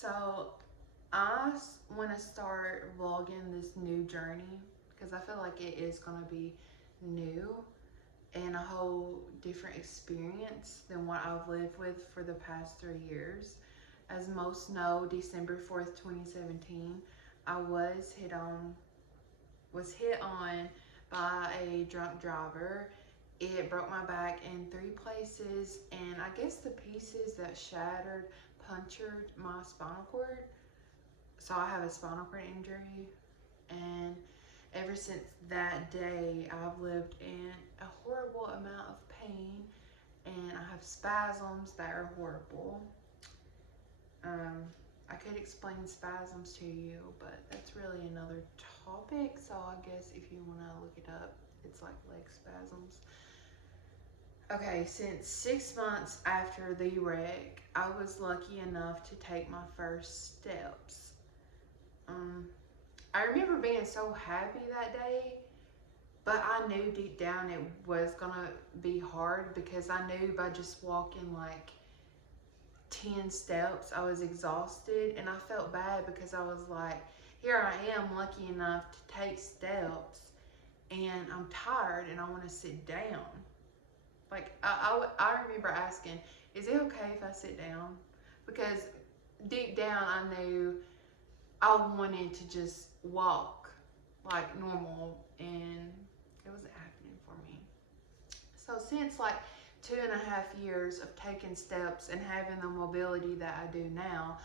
So I want to start vlogging this new journey because I feel like it is going to be new and a whole different experience than what I've lived with for the past 3 years. As most know, December 4th, 2017, I was hit on by a drunk driver. It broke my back in 3 places, and I guess the pieces that shattered punctured my spinal cord. So I have a spinal cord injury, and ever since that day, I've lived in a horrible amount of pain, and I have spasms that are horrible. I could explain spasms to you, but that's really another topic. So I guess if you want to look it up, it's like leg spasms. Okay, since 6 months after the wreck, I was lucky enough to take my first steps. I remember being so happy that day, but I knew deep down it was gonna be hard because I knew by just walking like 10 steps, I was exhausted, and I felt bad because I was like, here I am lucky enough to take steps, and I'm tired and I want to sit down. Like, I remember asking, is it okay if I sit down? Because deep down I knew I wanted to just walk like normal, and it wasn't happening for me. So since like 2.5 years of taking steps and having the mobility that I do now,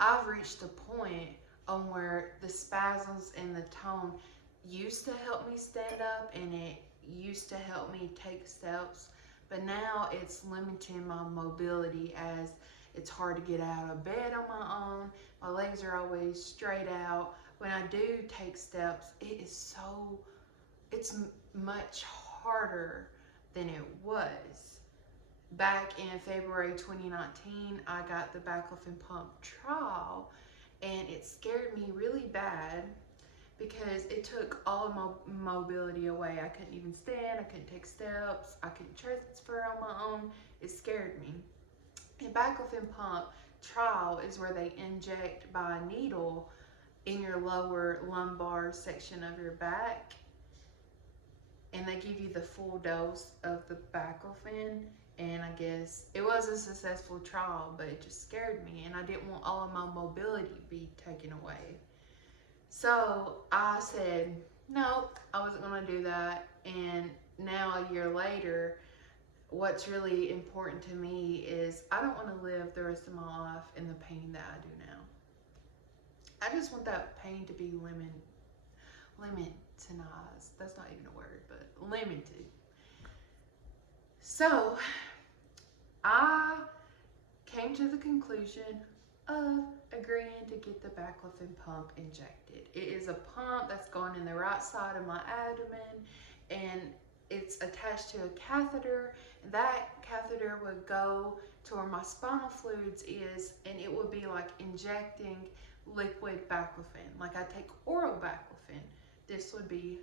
I've reached a point on where the spasms and the tone used to help me stand up, and it used to help me take steps, but now it's limiting my mobility as it's hard to get out of bed on my own. My legs are always straight out. When I do take steps, it's much harder than it was. Back in February 2019, I got the Baclofen pump trial, and it scared me really bad because it took all of my mobility away. I couldn't even stand, I couldn't take steps, I couldn't transfer on my own. It scared me. The Baclofen pump trial is where they inject by a needle in your lower lumbar section of your back, and they give you the full dose of the Baclofen. And I guess it was a successful trial, but it just scared me, and I didn't want all of my mobility to be taken away. So I said, nope, I wasn't gonna do that. And now a year later, what's really important to me is I don't want to live the rest of my life in the pain that I do now. I just want that pain to be limited. That's not even a word, but limited. So I came to the conclusion of agreeing to get the Baclofen pump injected. It is a pump that's going in the right side of my abdomen, and it's attached to a catheter. That catheter would go to where my spinal fluids is, and it would be like injecting liquid Baclofen. Like I take oral Baclofen, this would be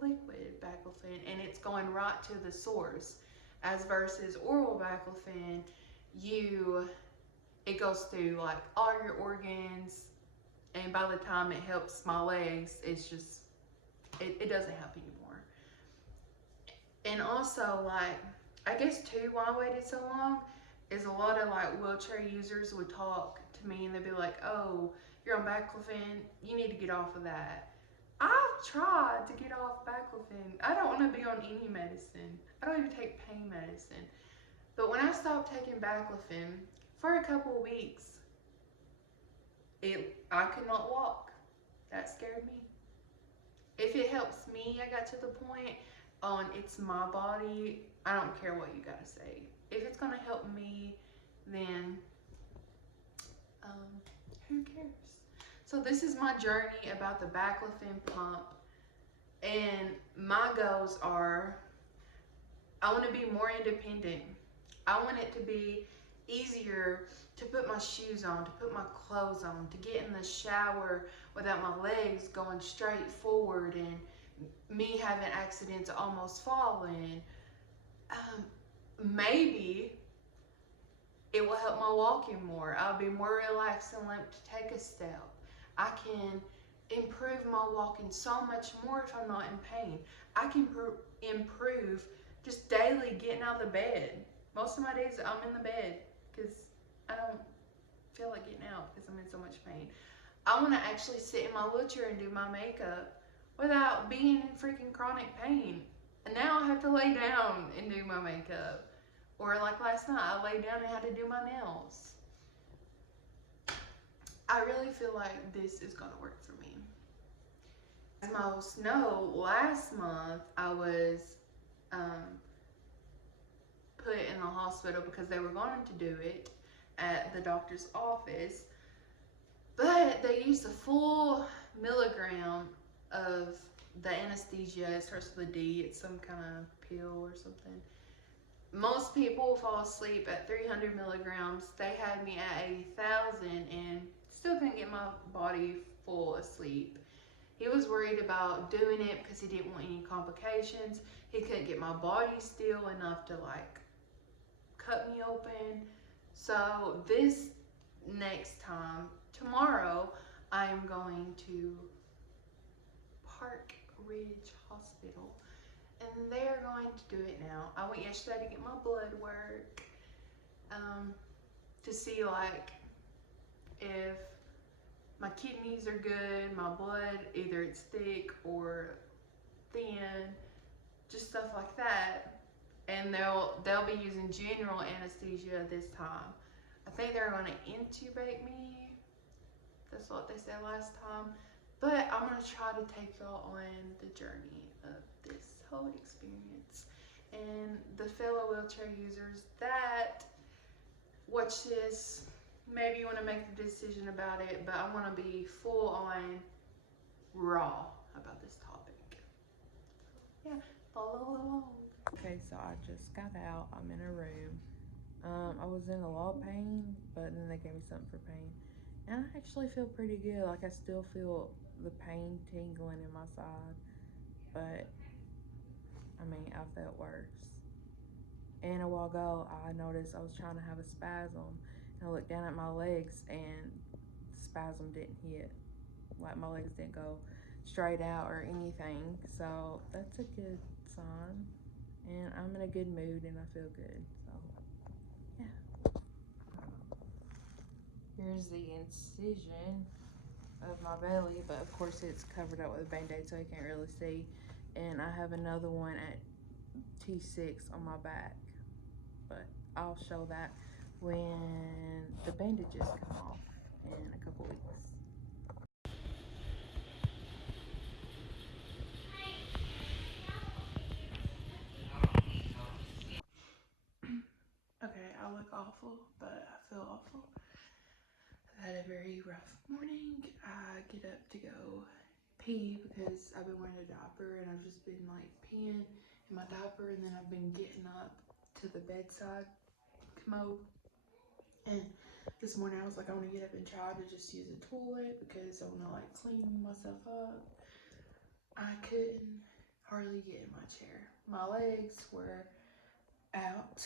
liquid Baclofen, and it's going right to the source. As versus oral Baclofen, it goes through like all your organs, and by the time it helps my legs, it's just, it doesn't help anymore. And also, like, I guess too, why I waited so long is a lot of like wheelchair users would talk to me and they'd be like, oh, you're on Baclofen, you need to get off of that. I've tried to get off Baclofen. I don't want to be on any medicine. I don't even take pain medicine. But when I stopped taking Baclofen for a couple of weeks, I could not walk. That scared me. If it helps me, I got to the point on it's my body, I don't care what you gotta say. If it's gonna help me, then who cares? So this is my journey about the Baclofen pump, and my goals are, I want to be more independent. I want it to be easier to put my shoes on, to put my clothes on, to get in the shower without my legs going straight forward and me having accidents almost falling. Maybe It will help my walking more. I'll be more relaxed and limp to take a step. I can improve my walking so much more if I'm not in pain. I can improve just daily getting out of the bed. Most of my days I'm in the bed because I don't feel like getting out because I'm in so much pain. I want to actually sit in my wheelchair and do my makeup without being in freaking chronic pain. And now I have to lay down and do my makeup. Or like last night, I laid down and had to do my nails. I really feel like this is going to work for me. As most know, last month I was put in the hospital because they were going to do it at the doctor's office. But they used a full milligram of the anesthesia. It starts with a D. It's some kind of pill or something. Most people fall asleep at 300 milligrams. They had me at 80,000 and still couldn't get my body full asleep. He was worried about doing it because he didn't want any complications. He couldn't get my body still enough to like cut me open. So this next time, tomorrow, I am going to Park Ridge Hospital. And they're going to do it now. I went yesterday to get my blood work to see like if my kidneys are good, my blood, either it's thick or thin, just stuff like that. And they'll be using general anesthesia this time. I think they're going to intubate me. That's what they said last time. But I'm going to try to take y'all on the journey of this whole experience. And the fellow wheelchair users that watch this, maybe you want to make the decision about it, but I want to be full on raw about this topic. Yeah, follow along. Okay, so I just got out. I'm in a room. I was in a lot of pain, but then they gave me something for pain. And I actually feel pretty good. Like I still feel the pain tingling in my side, but I mean, I felt worse. And a while ago, I noticed I was trying to have a spasm, and I looked down at my legs, and the spasm didn't hit. Like my legs didn't go straight out or anything. So that's a good sign. And I'm in a good mood, and I feel good. So yeah. Here's the incision of my belly, but of course it's covered up with a band-aid, so you can't really see. And I have another one at T6 on my back, but I'll show that when the bandages come off in a couple weeks. Okay, I look awful, but I feel awful. I had a very rough morning. I get up to go pee because I've been wearing a diaper and I've just been like peeing in my diaper, and then I've been getting up to the bedside commode. And this morning I was like, I want to get up and try to just use a toilet because I want to like clean myself up. I couldn't hardly get in my chair. My legs were out.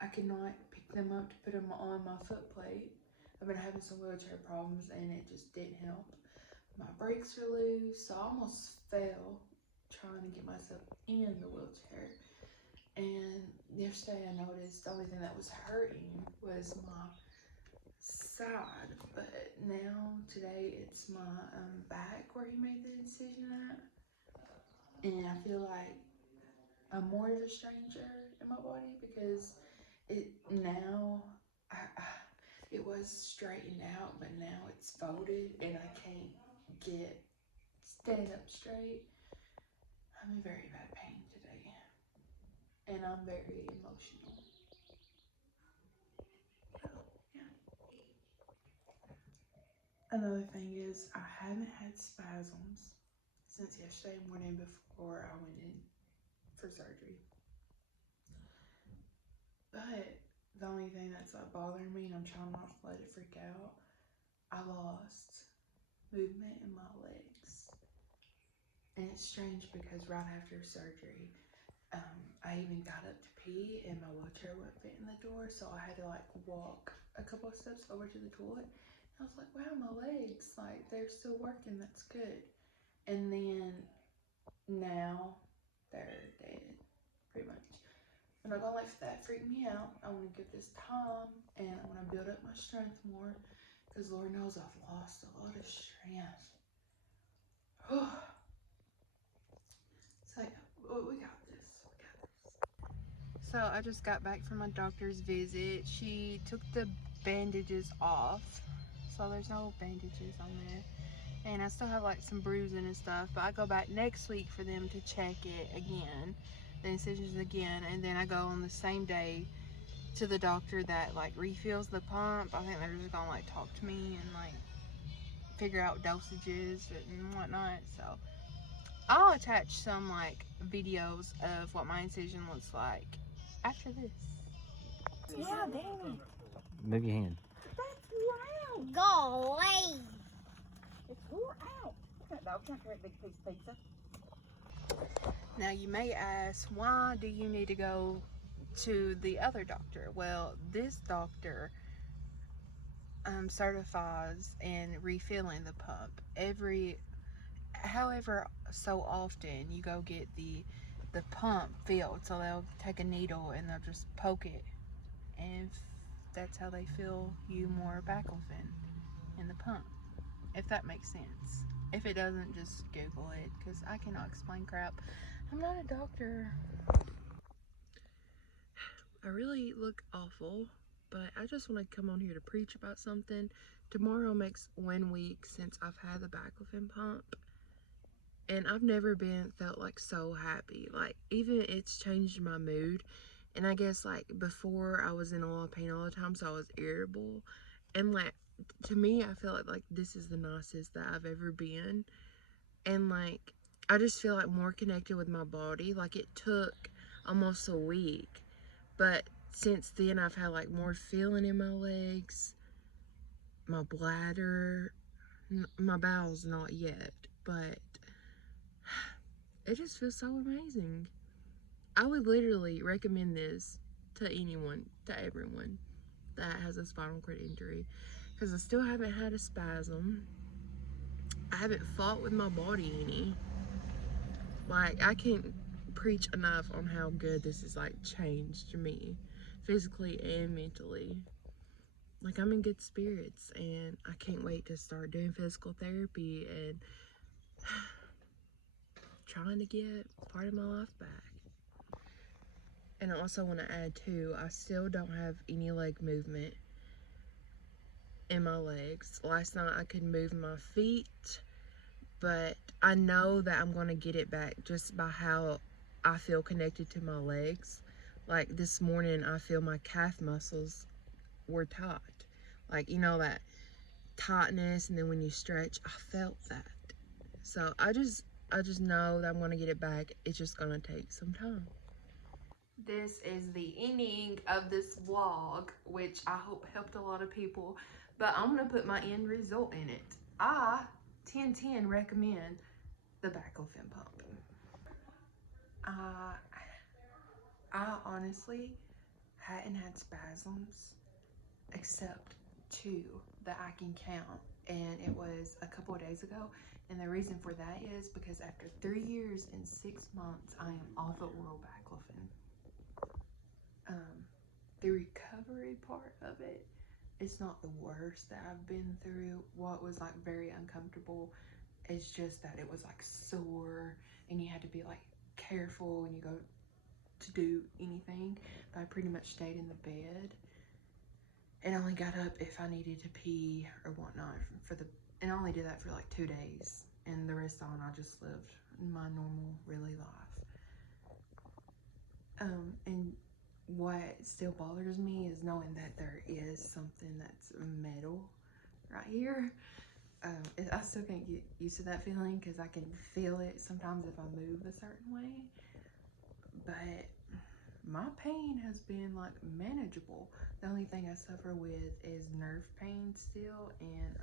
I could not pick them up to put them on my foot plate. I've been having some wheelchair problems and it just didn't help. My brakes were loose, so I almost fell trying to get myself in the wheelchair. And yesterday I noticed the only thing that was hurting was my side, but now today it's my back where he made the incision at. And I feel like I'm more of a stranger in my body because it was straightened out, but now it's folded and I can't stand up straight. I'm in very bad pain today, and I'm very emotional. So, yeah. Another thing is I haven't had spasms since yesterday morning before I went in for surgery. But the only thing that's bothering me, and I'm trying not to let it freak out, I lost movement in my legs. And it's strange because right after surgery, I even got up to pee and my wheelchair wouldn't fit in the door, so I had to like walk a couple of steps over to the toilet. I was like, wow, my legs, like they're still working, that's good. And then now they're dead, pretty much. I'm not gonna let that freak me out. I wanna give this time and I wanna build up my strength more, because Lord knows I've lost a lot of strength. So yeah, we got this. So I just got back from my doctor's visit. She took the bandages off, so there's no bandages on there. And I still have like some bruising and stuff, but I go back next week for them to check it again, the incisions again, and then I go on the same day to the doctor that like refills the pump. I think they're just gonna like talk to me and like figure out dosages and whatnot. So I'll attach some like videos of what my incision looks like after this. Yeah, damn it. Move your hand. That's round. Go away. It's wore out. No, can't carry a big piece of pizza. Now you may ask, why do you need to go to the other doctor? Well, this doctor certifies in refilling the pump however so often you go get the pump filled. So they'll take a needle and they'll just poke it, and that's how they fill you more Baclofen in the pump, if that makes sense. If it doesn't, just Google it, because I cannot explain crap. I'm not a doctor. I really look awful, but I just want to come on here to preach about something. Tomorrow makes 1 week since I've had the Baclofen pump, and I've never felt like so happy. Like, even it's changed my mood. And I guess like before I was in a lot of pain all the time, so I was irritable. And like, to me, I feel like this is the nicest that I've ever been. And like, I just feel like more connected with my body. Like, it took almost a week, but since then I've had like more feeling in my legs, my bladder, my bowels not yet, but it just feels so amazing. I would literally recommend this to anyone, to everyone that has a spinal cord injury, because I still haven't had a spasm. I haven't fought with my body any. Like, I can't preach enough on how good this has like changed me, physically and mentally. Like, I'm in good spirits, and I can't wait to start doing physical therapy and trying to get part of my life back. And I also want to add too, I still don't have any leg movement in my legs. Last night I could move my feet, but I know that I'm going to get it back just by how I feel connected to my legs. Like, this morning I feel my calf muscles were taut. Like, you know, that tightness, and then when you stretch, I felt that. So I just know that I'm going to get it back. It's just going to take some time. This is the ending of this vlog, which I hope helped a lot of people, but I'm gonna put my end result in it. I 10/10 recommend the Baclofen pump. I honestly hadn't had spasms except 2 that I can count, and it was a couple of days ago. And the reason for that is because after 3 years and 6 months, I am off of oral Baclofen. The recovery part of it, it's not the worst that I've been through. What was like very uncomfortable is just that it was like sore, and you had to be like careful when you go to do anything. But I pretty much stayed in the bed and only got up if I needed to pee or whatnot and I only did that for like 2 days, and the rest on I just lived my normal really life. And what still bothers me is knowing that there is something that's metal right here. I still can't get used to that feeling, because I can feel it sometimes if I move a certain way. But my pain has been like manageable. The only thing I suffer with is nerve pain still, and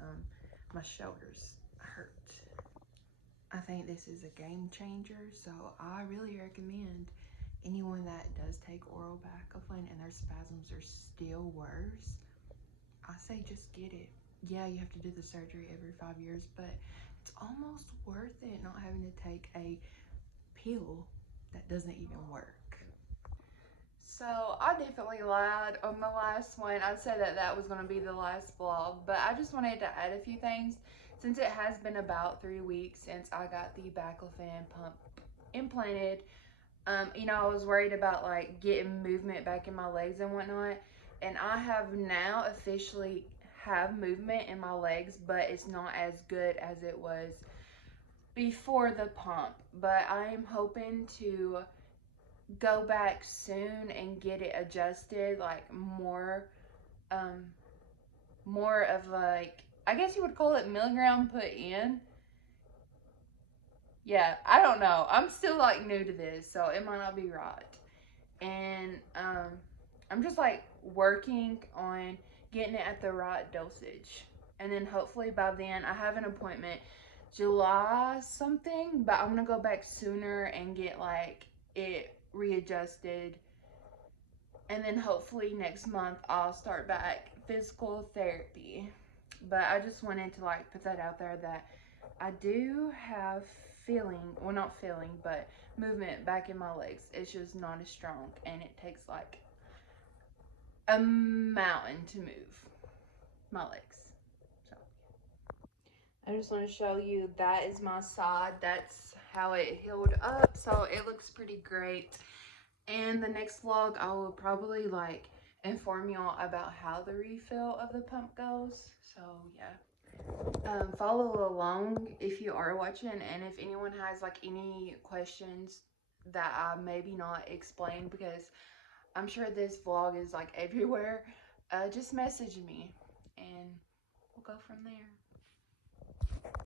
my shoulders hurt. I think this is a game changer, so I really recommend anyone that does take oral Baclofen and their spasms are still worse, I say just get it. Yeah, you have to do the surgery every 5 years, but it's almost worth it not having to take a pill that doesn't even work. So I definitely lied on the last one. I said that that was going to be the last vlog, but I just wanted to add a few things since it has been about 3 weeks since I got the Baclofen pump implanted. You know, I was worried about like getting movement back in my legs and whatnot, and I have now officially have movement in my legs, but it's not as good as it was before the pump. But I am hoping to go back soon and get it adjusted, like more of like, I guess you would call it milligram put in. Yeah, I don't know, I'm still like new to this, so it might not be right. And I'm just like working on getting it at the right dosage, and then hopefully by then I have an appointment July something, but I'm gonna go back sooner and get like it readjusted, and then hopefully next month I'll start back physical therapy. But I just wanted to like put that out there that I do have feeling, well not feeling, but movement back in my legs. It's just not as strong, and it takes like a mountain to move my legs. So I just want to show you, that is my side. That's how it healed up, so it looks pretty great. And the next vlog I will probably like inform y'all about how the refill of the pump goes. So yeah, follow along if you are watching, and if anyone has like any questions that I maybe not explained, because I'm sure this vlog is like everywhere, just message me and we'll go from there.